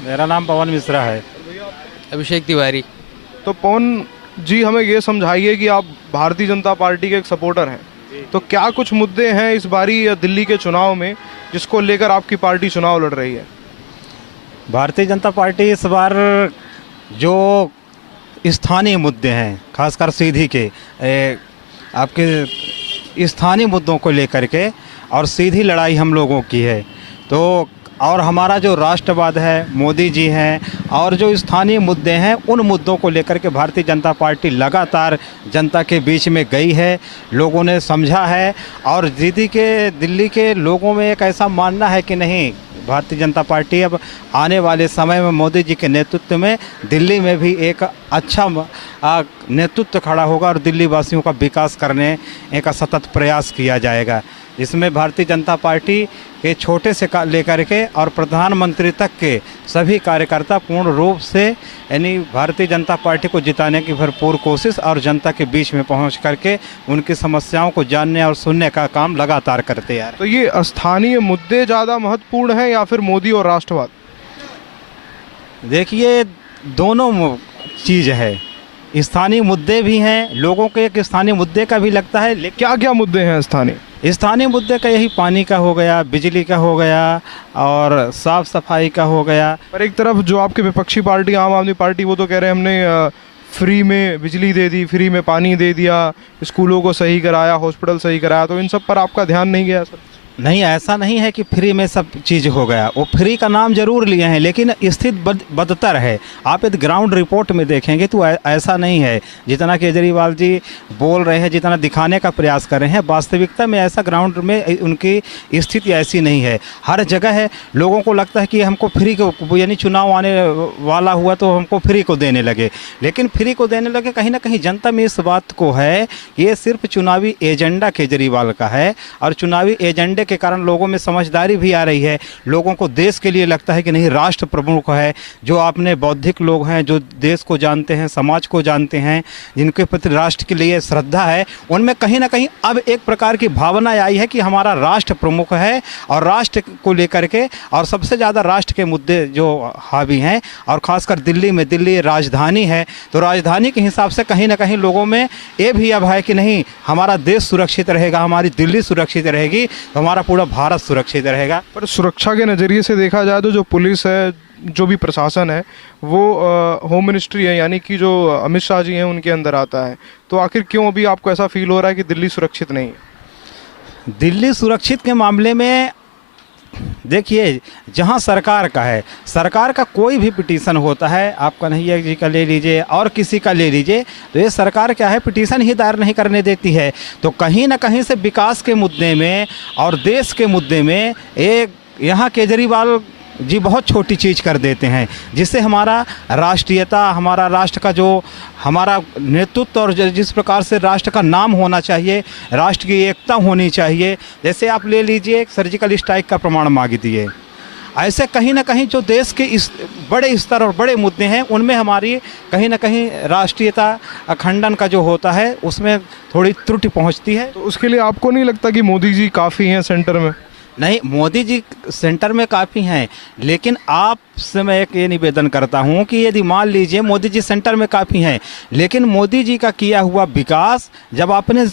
मेरा नाम पवन मिश्रा है। अभिषेक तिवारी। तो पवन जी, हमें ये समझाइए कि आप भारतीय जनता पार्टी के एक सपोर्टर हैं, तो क्या कुछ मुद्दे हैं इस बारी दिल्ली के चुनाव में जिसको लेकर आपकी पार्टी चुनाव लड़ रही है? भारतीय जनता पार्टी इस बार जो स्थानीय मुद्दे हैं, खासकर सीधी के आपके स्थानीय मुद्दों को लेकर के और सीधी लड़ाई हम लोगों की है। तो और हमारा जो राष्ट्रवाद है, मोदी जी हैं, और जो स्थानीय मुद्दे हैं, उन मुद्दों को लेकर के भारतीय जनता पार्टी लगातार जनता के बीच में गई है, लोगों ने समझा है। और दिल्ली के लोगों में एक ऐसा मानना है कि नहीं, भारतीय जनता पार्टी अब आने वाले समय में मोदी जी के नेतृत्व में दिल्ली में भी एक अच्छा नेतृत्व खड़ा होगा और दिल्ली वासियों का विकास करने एक सतत प्रयास किया जाएगा। इसमें भारतीय जनता पार्टी के छोटे से लेकर के और प्रधानमंत्री तक के सभी कार्यकर्ता पूर्ण रूप से यानी भारतीय जनता पार्टी को जिताने की भरपूर कोशिश और जनता के बीच में पहुंच करके उनकी समस्याओं को जानने और सुनने का काम लगातार करते हैं। तो ये स्थानीय मुद्दे ज़्यादा महत्वपूर्ण हैं या फिर मोदी और राष्ट्रवाद? देखिए, दोनों चीज़ है। स्थानीय मुद्दे भी हैं, लोगों के एक स्थानीय मुद्दे का भी लगता है। लेकिन क्या क्या मुद्दे हैं स्थानीय मुद्दे का यही पानी का हो गया, बिजली का हो गया और साफ़ सफाई का हो गया। पर एक तरफ जो आपके विपक्षी पार्टी आम आदमी पार्टी, वो तो कह रहे हैं हमने फ्री में बिजली दे दी, फ्री में पानी दे दिया, स्कूलों को सही कराया, हॉस्पिटल सही कराया। तो इन सब पर आपका ध्यान नहीं गया सर? नहीं, ऐसा नहीं है कि फ्री में सब चीज़ हो गया। वो फ्री का नाम जरूर लिए हैं, लेकिन स्थिति बदतर है। आप यदि ग्राउंड रिपोर्ट में देखेंगे तो ऐसा नहीं है। जितना केजरीवाल जी बोल रहे हैं, जितना दिखाने का प्रयास कर रहे हैं, वास्तविकता में ऐसा ग्राउंड में उनकी स्थिति ऐसी नहीं है। हर जगह है, लोगों को लगता है कि हमको फ्री को, यानी चुनाव आने वाला हुआ तो हमको फ्री को देने लगे। लेकिन फ्री को देने लगे, कहीं ना कहीं जनता में इस बात को है कि ये सिर्फ चुनावी एजेंडा केजरीवाल का है और चुनावी एजेंडे के कारण लोगों में समझदारी भी आ रही है। लोगों को देश के लिए लगता है कि नहीं, राष्ट्र प्रमुख है। जो आपने बौद्धिक लोग हैं, जो देश को जानते हैं, समाज को जानते हैं, जिनके प्रति राष्ट्र के लिए श्रद्धा है, उनमें कहीं ना कहीं अब एक प्रकार की भावना आई है कि हमारा राष्ट्र प्रमुख है और राष्ट्र को लेकर के और सबसे ज़्यादा राष्ट्र के मुद्दे जो हावी हैं। और ख़ासकर दिल्ली में, दिल्ली राजधानी है, तो राजधानी के हिसाब से कहीं ना कहीं लोगों में ये भी अब है कि नहीं, हमारा देश सुरक्षित रहेगा, हमारी दिल्ली सुरक्षित रहेगी, तो हमारा पूरा भारत सुरक्षित रहेगा। पर सुरक्षा के नज़रिए से देखा जाए तो जो पुलिस है, जो भी प्रशासन है, वो होम मिनिस्ट्री है, यानी कि जो अमित शाह जी हैं उनके अंदर आता है। तो आखिर क्यों अभी आपको ऐसा फील हो रहा है कि दिल्ली सुरक्षित नहीं है? दिल्ली सुरक्षित के मामले में देखिए, जहां सरकार का है, सरकार का कोई भी पिटीशन होता है, आप कन्हैया जी का ले लीजिए और किसी का ले लीजिए, तो ये सरकार क्या है, पिटीशन ही दायर नहीं करने देती है। तो कहीं ना कहीं से विकास के मुद्दे में और देश के मुद्दे में यहाँ केजरीवाल जी बहुत छोटी चीज़ कर देते हैं, जिससे हमारा राष्ट्रीयता, हमारा राष्ट्र का जो हमारा नेतृत्व और जिस प्रकार से राष्ट्र का नाम होना चाहिए, राष्ट्र की एकता होनी चाहिए। जैसे आप ले लीजिए, सर्जिकल स्ट्राइक का प्रमाण मांग दिए। ऐसे कहीं ना कहीं जो देश के इस बड़े स्तर और बड़े मुद्दे हैं, उनमें हमारी कहीं ना कहीं राष्ट्रीयता अखंडन का जो होता है, उसमें थोड़ी त्रुटि पहुंचती है। तो उसके लिए आपको नहीं लगता कि मोदी जी काफ़ी हैं सेंटर में? नहीं, मोदी जी सेंटर में काफ़ी हैं, लेकिन आपसे मैं एक ये निवेदन करता हूं कि यदि मान लीजिए मोदी जी सेंटर में काफ़ी हैं, लेकिन मोदी जी का किया हुआ विकास जब आपने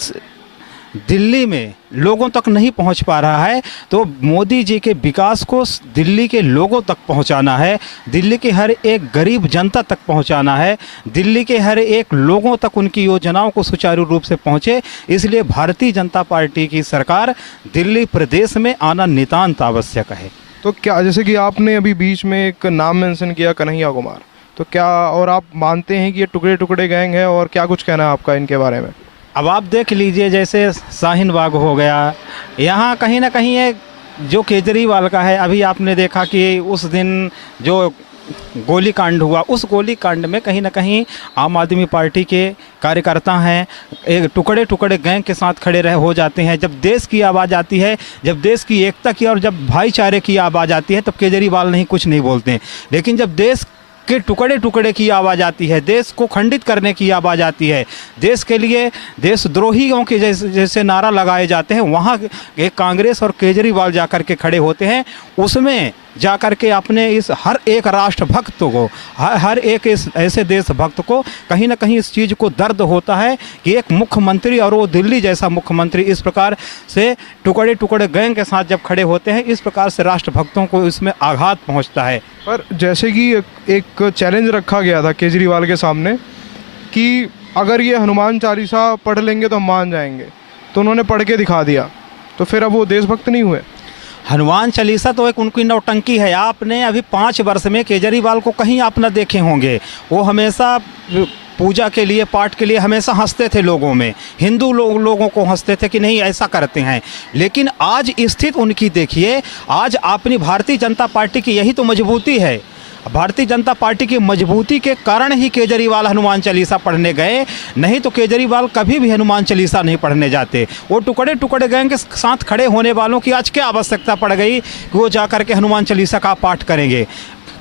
दिल्ली में लोगों तक नहीं पहुंच पा रहा है, तो मोदी जी के विकास को दिल्ली के लोगों तक पहुंचाना है, दिल्ली के हर एक गरीब जनता तक पहुंचाना है, दिल्ली के हर एक लोगों तक उनकी योजनाओं को सुचारू रूप से पहुंचे। इसलिए भारतीय जनता पार्टी की सरकार दिल्ली प्रदेश में आना नितांत आवश्यक है। तो क्या, जैसे कि आपने अभी बीच में एक नाम मेंशन किया, कन्हैया कुमार, तो क्या और आप मानते हैं कि ये टुकड़े टुकड़े गैंग है, और क्या कुछ कहना है आपका इनके बारे में? अब आप देख लीजिए, जैसे शाहीन बाग हो गया, यहाँ कहीं ना कहीं ये जो केजरीवाल का है। अभी आपने देखा कि उस दिन जो गोली कांड हुआ, उस गोली कांड में कहीं ना कहीं आम आदमी पार्टी के कार्यकर्ता हैं, एक टुकड़े टुकड़े गैंग के साथ खड़े हो जाते हैं। जब देश की आवाज़ आती है, जब देश की एकता की और जब भाईचारे की आवाज़ आती है, तब केजरीवाल नहीं कुछ नहीं बोलते हैं। लेकिन जब देश के टुकड़े टुकड़े की आवाज़ आती है, देश को खंडित करने की आवाज़ आती है, देश के लिए देशद्रोहियों के जैसे नारा लगाए जाते हैं, वहाँ कांग्रेस और केजरीवाल जाकर के खड़े होते हैं। उसमें जा कर के अपने इस हर एक राष्ट्रभक्त को, हर एक इस ऐसे देशभक्त को कहीं ना कहीं इस चीज़ को दर्द होता है कि एक मुख्यमंत्री, और वो दिल्ली जैसा मुख्यमंत्री, इस प्रकार से टुकड़े टुकड़े गैंग के साथ जब खड़े होते हैं, इस प्रकार से राष्ट्रभक्तों को इसमें आघात पहुंचता है। पर जैसे कि एक चैलेंज रखा गया था केजरीवाल के सामने कि अगर ये हनुमान चालीसा पढ़ लेंगे तो हम मान जाएंगे, तो उन्होंने पढ़ के दिखा दिया, तो फिर अब वो देशभक्त नहीं हुए। हनुमान चालीसा तो एक उनकी नौटंकी है। आपने अभी 5 वर्ष में केजरीवाल को कहीं आप न देखे होंगे, वो हमेशा पूजा के लिए, पाठ के लिए हमेशा हंसते थे लोगों में, हिंदू लोगों को हंसते थे कि नहीं ऐसा करते हैं। लेकिन आज स्थिति उनकी देखिए, आज अपनी भारतीय जनता पार्टी की यही तो मजबूती है। भारतीय जनता पार्टी की मजबूती के कारण ही केजरीवाल हनुमान चालीसा पढ़ने गए, नहीं तो केजरीवाल कभी भी हनुमान चालीसा नहीं पढ़ने जाते। वो टुकड़े टुकड़े गैंग के साथ खड़े होने वालों की आज क्या आवश्यकता पड़ गई कि वो जा कर के हनुमान चालीसा का पाठ करेंगे।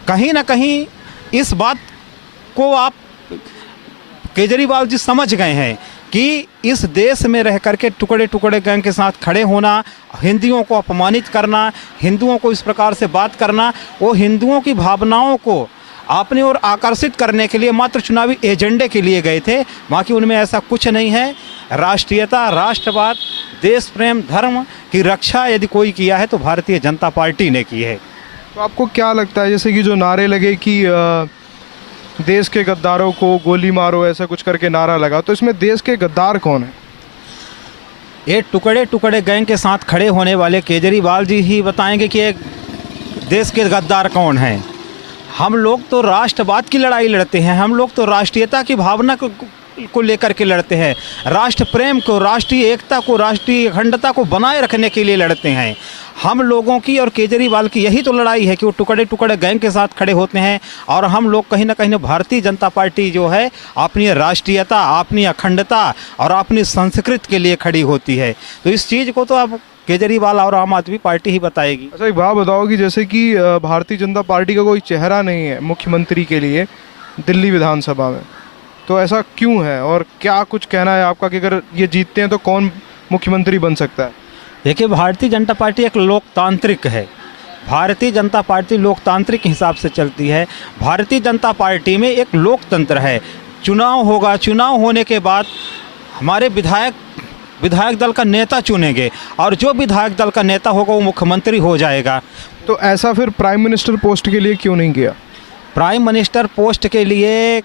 कहीं ना कहीं इस बात को आप केजरीवाल जी समझ गए हैं कि इस देश में रह करके टुकड़े टुकड़े गैंग के साथ खड़े होना, हिंदुओं को अपमानित करना, हिंदुओं को इस प्रकार से बात करना, वो हिंदुओं की भावनाओं को अपनी ओर आकर्षित करने के लिए मात्र चुनावी एजेंडे के लिए गए थे। बाकी उनमें ऐसा कुछ नहीं है। राष्ट्रीयता, राष्ट्रवाद, देश प्रेम, धर्म की रक्षा यदि कोई किया है तो भारतीय जनता पार्टी ने की है। तो आपको क्या लगता है, जैसे कि जो नारे लगे कि देश के गद्दारों को गोली मारो, ऐसा कुछ करके नारा लगा, तो इसमें देश के गद्दार कौन है? ये टुकड़े टुकड़े गैंग के साथ खड़े होने वाले केजरीवाल जी ही बताएंगे कि एक देश के गद्दार कौन हैं। हम लोग तो राष्ट्रवाद की लड़ाई लड़ते हैं, हम लोग तो राष्ट्रीयता की भावना को लेकर के लड़ते हैं, राष्ट्र प्रेम को, राष्ट्रीय एकता को, राष्ट्रीय अखंडता को बनाए रखने के लिए लड़ते हैं। हम लोगों की और केजरीवाल की यही तो लड़ाई है कि वो टुकड़े टुकड़े गैंग के साथ खड़े होते हैं, और हम लोग कहीं ना कहीं भारतीय जनता पार्टी जो है अपनी राष्ट्रीयता, अपनी अखंडता और अपनी संस्कृति के लिए खड़ी होती है। तो इस चीज़ को तो अब केजरीवाल और आम आदमी पार्टी ही बताएगी। अच्छा, एक बात बताओ कि जैसे कि भारतीय जनता पार्टी का कोई चेहरा नहीं है मुख्यमंत्री के लिए दिल्ली विधानसभा में, तो ऐसा क्यों है और क्या कुछ कहना है आपका कि अगर ये जीतते हैं तो कौन मुख्यमंत्री बन सकता है? देखिए, भारतीय जनता पार्टी एक लोकतांत्रिक है। भारतीय जनता पार्टी लोकतांत्रिक हिसाब से चलती है। भारतीय जनता पार्टी में एक लोकतंत्र है। चुनाव होगा, चुनाव होने के बाद हमारे विधायक दल का नेता चुनेंगे, और जो विधायक दल का नेता होगा वो मुख्यमंत्री हो जाएगा। तो ऐसा फिर प्राइम मिनिस्टर पोस्ट के लिए क्यों नहीं किया? प्राइम मिनिस्टर पोस्ट के लिए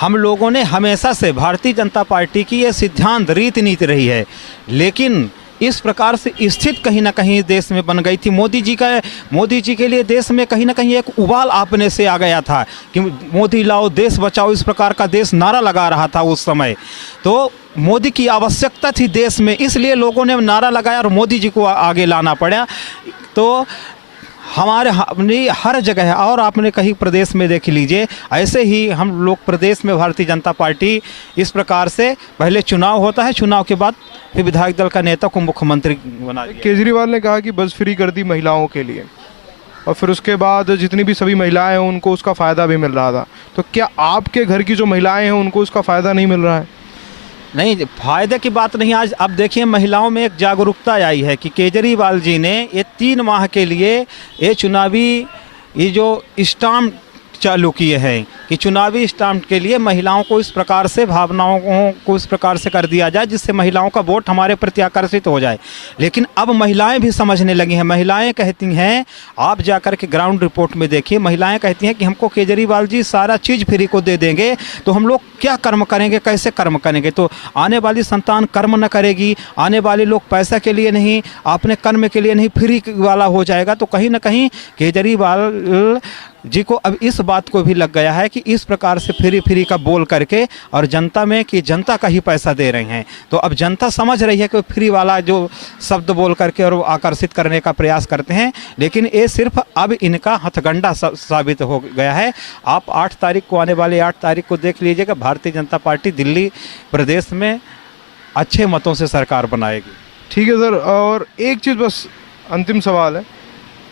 हम लोगों ने हमेशा से, भारतीय जनता पार्टी की ये सिद्धांत रीति नीति रही है, लेकिन इस प्रकार से स्थिति कहीं ना कहीं देश में बन गई थी। मोदी जी के लिए देश में कहीं ना कहीं एक उबाल आपने से आ गया था कि मोदी लाओ, देश बचाओ, इस प्रकार का देश नारा लगा रहा था उस समय। तो मोदी की आवश्यकता थी देश में, इसलिए लोगों ने नारा लगाया और मोदी जी को आगे लाना पड़ा। तो अपनी हर जगह है, और आपने कहीं प्रदेश में देख लीजिए, ऐसे ही हम लोग प्रदेश में भारतीय जनता पार्टी इस प्रकार से पहले चुनाव होता है, चुनाव के बाद फिर विधायक दल का नेता को मुख्यमंत्री बना दिया। केजरीवाल ने कहा कि बस फ्री कर दी महिलाओं के लिए, और फिर उसके बाद जितनी भी सभी महिलाएं हैं उनको उसका फ़ायदा भी मिल रहा था। तो क्या आपके घर की जो महिलाएं हैं उनको उसका फ़ायदा नहीं मिल रहा है? नहीं, फायदे की बात नहीं। आज अब देखिए, महिलाओं में एक जागरूकता आई है कि केजरीवाल जी ने ये 3 माह के लिए ये चुनावी ये जो स्टाम्प चालू किए हैं कि चुनावी स्टाम्प के लिए महिलाओं को इस प्रकार से, भावनाओं को इस प्रकार से कर दिया जाए जिससे महिलाओं का वोट हमारे प्रति आकर्षित हो जाए। लेकिन अब महिलाएं भी समझने लगी हैं। महिलाएं कहती हैं, आप जाकर के ग्राउंड रिपोर्ट में देखिए, महिलाएं कहती हैं कि हमको केजरीवाल जी सारा चीज़ फ्री को दे देंगे तो हम लोग क्या कर्म करेंगे, कैसे कर्म करेंगे? तो आने वाली संतान कर्म न करेगी, आने वाले लोग पैसा के लिए नहीं, अपने कर्म के लिए नहीं, फ्री वाला हो जाएगा। तो कहीं ना कहीं केजरीवाल जी को अब इस बात को भी लग गया है कि इस प्रकार से फ्री का बोल करके और जनता में कि जनता का ही पैसा दे रहे हैं। तो अब जनता समझ रही है कि फ्री वाला जो शब्द बोल करके और आकर्षित करने का प्रयास करते हैं, लेकिन ये सिर्फ अब इनका हथकंडा साबित हो गया है। आप 8 तारीख को, आने वाले 8 तारीख को देख लीजिएगा, भारतीय जनता पार्टी दिल्ली प्रदेश में अच्छे मतों से सरकार बनाएगी। ठीक है सर, और एक चीज़ बस अंतिम सवाल है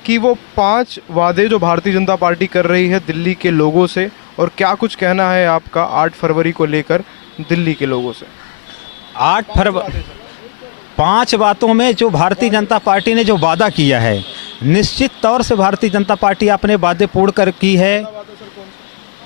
कि वो 5 वादे जो भारतीय जनता पार्टी कर रही है दिल्ली के लोगों से, और क्या कुछ कहना है आपका 8 फरवरी को लेकर दिल्ली के लोगों से? 8 फरवरी 5 बातों में जो भारतीय जनता पार्टी ने जो वादा किया है, निश्चित तौर से भारतीय जनता पार्टी अपने वादे पूर्ण कर की है।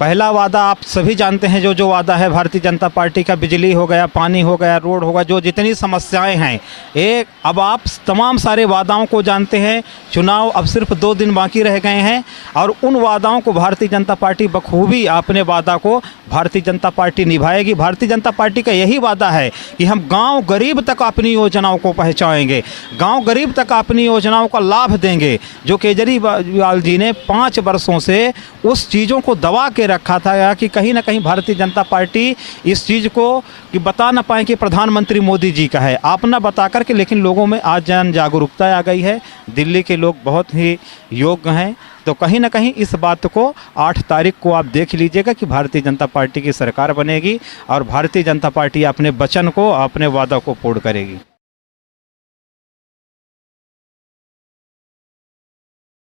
पहला वादा आप सभी जानते हैं, जो वादा है भारतीय जनता पार्टी का, बिजली हो गया, पानी हो गया, रोड होगा, जो जितनी समस्याएं हैं, एक अब आप तमाम सारे वादाओं को जानते हैं। चुनाव अब सिर्फ 2 दिन बाकी रह गए हैं और उन वादाओं को भारतीय जनता पार्टी बखूबी अपने वादा को भारतीय जनता पार्टी निभाएगी। भारतीय जनता पार्टी का यही वादा है कि हम गाँव गरीब तक अपनी योजनाओं को पहुँचाएंगे, गाँव गरीब तक अपनी योजनाओं का लाभ देंगे। जो केजरीवाल जी ने 5 वर्षों से उस चीज़ों को दबा के रखा था कि कहीं ना कहीं भारतीय जनता पार्टी इस चीज़ को कि बता ना पाए कि प्रधानमंत्री मोदी जी का है, आप ना बता करके, लेकिन लोगों में आज जन जागरूकता आ गई है। दिल्ली के लोग बहुत ही योग्य हैं, तो कहीं ना कहीं इस बात को 8 तारीख को आप देख लीजिएगा कि भारतीय जनता पार्टी की सरकार बनेगी और भारतीय जनता पार्टी अपने वचन को, अपने वादा को पूर्ण करेगी।